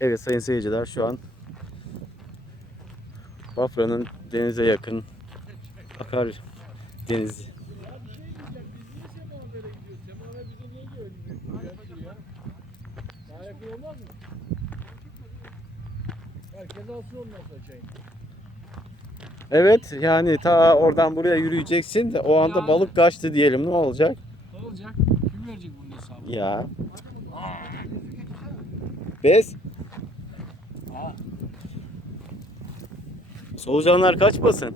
Evet sayın seyirciler şu an Bafra'nın denize yakın akar denizi. Evet yani ta oradan buraya yürüyeceksin de o anda balık kaçtı diyelim ne olacak? Ne olacak? Kim verecek bunun hesabını? Ya. Bez. Ha. Solucanlar kaçmasın.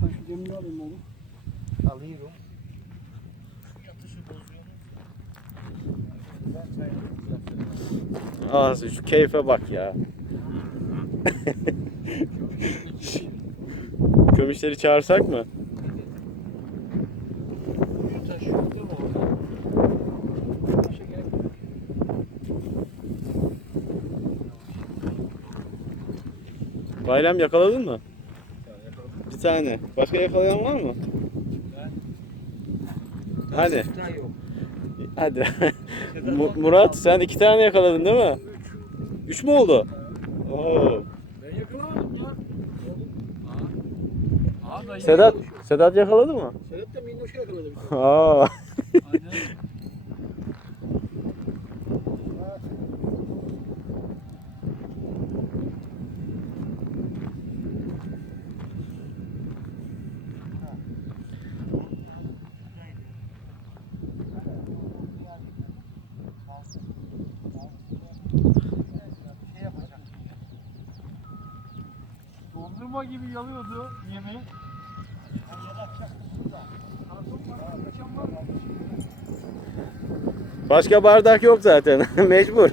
Sen şu gemini alayım oğlum. Alıyorum. Aa şu keyfe bak ya. Kömüşleri çağırsak mı? Taş şurada mı orada? Taşa gerek yok. Bayram yakaladın mı? Bir tane. Başka yakalayan var mı? Hadi. Hadi. Mu- Murat sen iki tane yakaladın değil mi? Üç mü oldu? Oo. Ben yakalamadım ya. Aa. Aa, Sedat. Sedat yakaladı mı? Sedat da minnoş yakaladı bir tane. Aa. Dondurma gibi yalıyordu yemeği. Başka bardak yok zaten. Mecbur.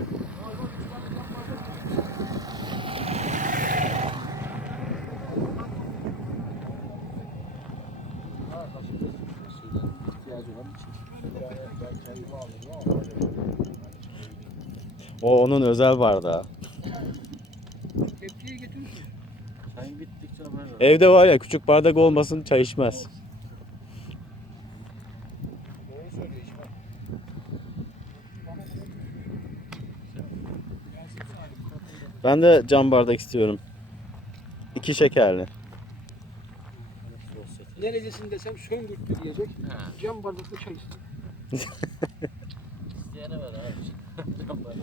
O onun özel bardağı. Çayın bittikçe haber ver. Evde var ya küçük bardak olmasın çay içmez. Ben de cam bardak istiyorum. İki şekerli. Nerelisin desem Söngürtlü diyecek. Cam bardakta çay istiyor.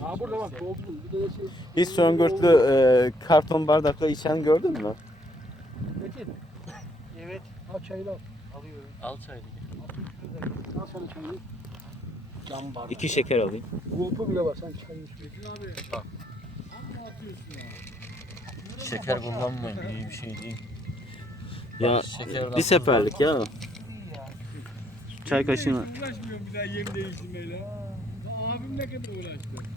Aa burada bak. Bir de şey. Hiç söngürtlü e, karton bardakla içen gördün mü? Metin. Evet. Al çayını al. Alıyorum. Al çayını. Al sana çayını. Cam bardak. İki şeker alayım. Gulpu bile var. Sen çayını istiyorsun abi. Bak. Amma atıyorsun ya. Şeker kullanmayın. İyi bir şey değil. Ya Şekerden bir seferlik ya. Çay kaşığını. Uğraşmıyorum bir daha yem değiştirmeyle. Ne kadar uğraştı.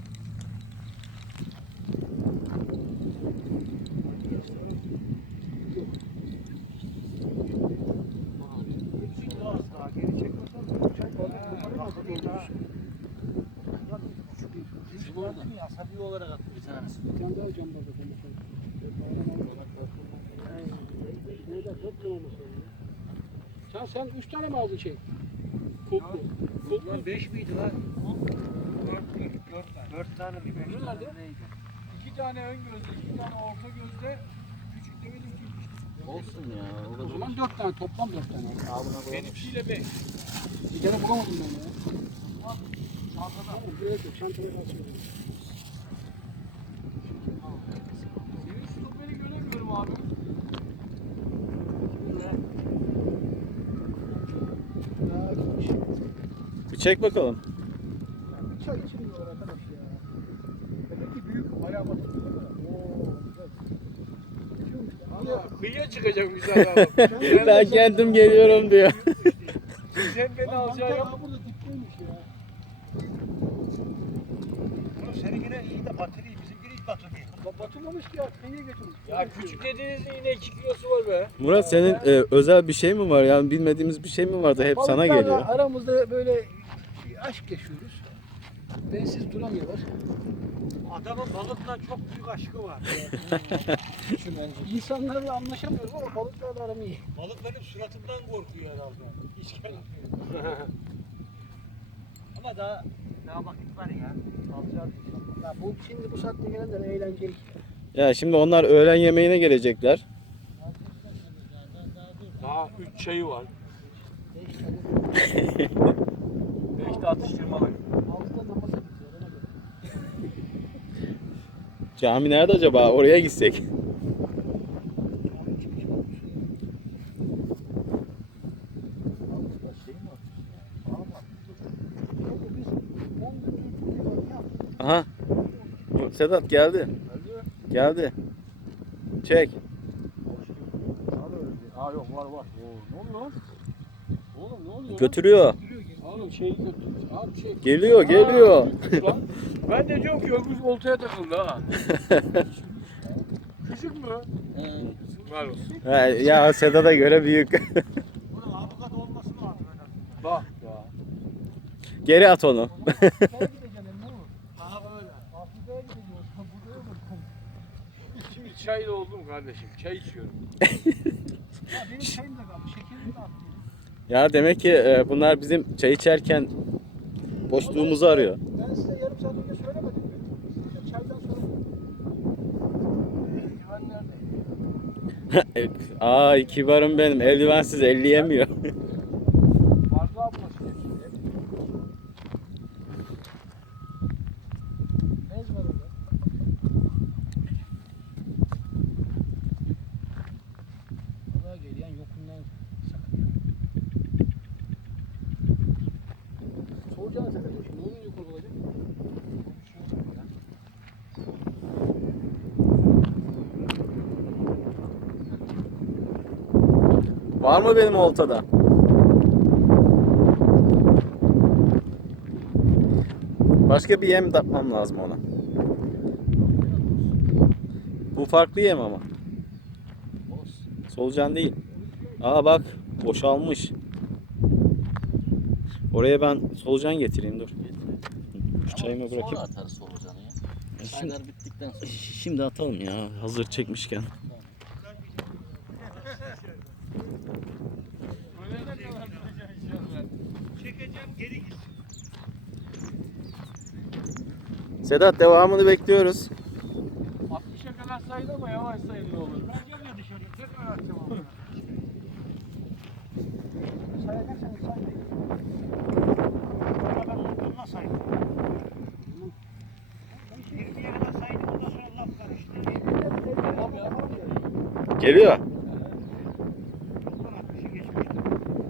Asabi olarak attı bir tanesi. Bir tane daha cam bardak olmuş. Nerede? Dört tane olmuş. Sen sen üç tane mi aldın şey? Kulplu. Lan 5 miydi lan? 4 tane. 4 tane mi? 5 Nerede? tane neydi? İki tane ön gözde, iki tane orta gözde, küçük de benimki. Olsun ya. O O zaman dört tane, toplam dört tane. Abına koyalım. Benimkiyle beş. Bir kere bulamadım ben ya. Çantada. Tamam, buraya koy, çantaya basıyorum. Senin stoperi göremiyorum abi. Ya, gitmiş. Bir çek bakalım. Bir çay içilmiyor arkadaş ya. Demek ki büyük bayağı batırdı değil mi? Oo, güzel. Geçiyormuş ya. Abi, Kıyıya çıkacak bize adam. ben kendim geliyorum diyor. Sen beni alacaksın. burada dipteymiş ya. Seninkine iyi de batırıyor. Bizimkine hiç batırmıyor. Ba- Batırmamış ki ya, kıyıya getirmiş. Ya küçük dediğiniz yine 2 kilosu var be. Murat senin e, özel bir şey mi var? Yani bilmediğimiz bir şey mi vardı? Hep sana Balıklarla geliyor. aramızda böyle bir aşk yaşıyoruz. Bensiz duramıyorlar. Adamın balıkla çok büyük aşkı var. İnsanlarla anlaşamıyoruz ama balıklarla aram iyi. Balık benim suratımdan korkuyor herhalde. Hiç gelmiyor. Ama daha daha vakit var ya. Alacağız inşallah. Ya bu şimdi bu saatte gelenler eğlenceli. Ya şimdi onlar öğlen yemeğine gelecekler. Daha üç çayı var. De atıştırmalık. Cami nerede acaba? Oraya gitsek. Neyse biz 10 gündür bu yolu yaptık. Aha. Sedat geldi. Geldi. Çek. Aa yok var var. Oo, ne oluyor lan? Oğlum ne oluyor? Götürüyor. Oğlum şeyi. Abi şey. Geliyor, geliyor. Lan, ben de diyorum ki öbür oltaya takıldı ha. Küçük mü? Var olsun. Ha, ya Sedat'a göre büyük. Bunun avukat olması lazım. Bak ya. Geri at onu. Şimdi çayla oldum kardeşim. Çay içiyorum. Ya benim çayım da kaldı. Şekerim de attı. Ya demek ki e, bunlar bizim çay içerken boşluğumuzu arıyor. Ben size yarım saat önce söylemedim mi? Size çaydan sonra Eldiven nerede? Ay kibarım benim. Eldivensiz elleyemiyor. Vardı Var mı benim oltada? Başka bir yem takmam lazım ona. Bu farklı yem ama. Solucan değil. Aa bak boşalmış. Oraya ben solucan getireyim dur. Şu çayımı bırakayım. Sonra atarız solucanı ya. Şimdi, bittikten sonra. şimdi atalım ya hazır çekmişken. Geri. Sedat devamını bekliyoruz. 60'a kadar sayın ama yavaş sayın ne olur. Ben gelme dışarı. Tekrar atacağım onu. Ben saydım. 20'ye kadar saydım ondan sonra laf karıştı. Geliyor.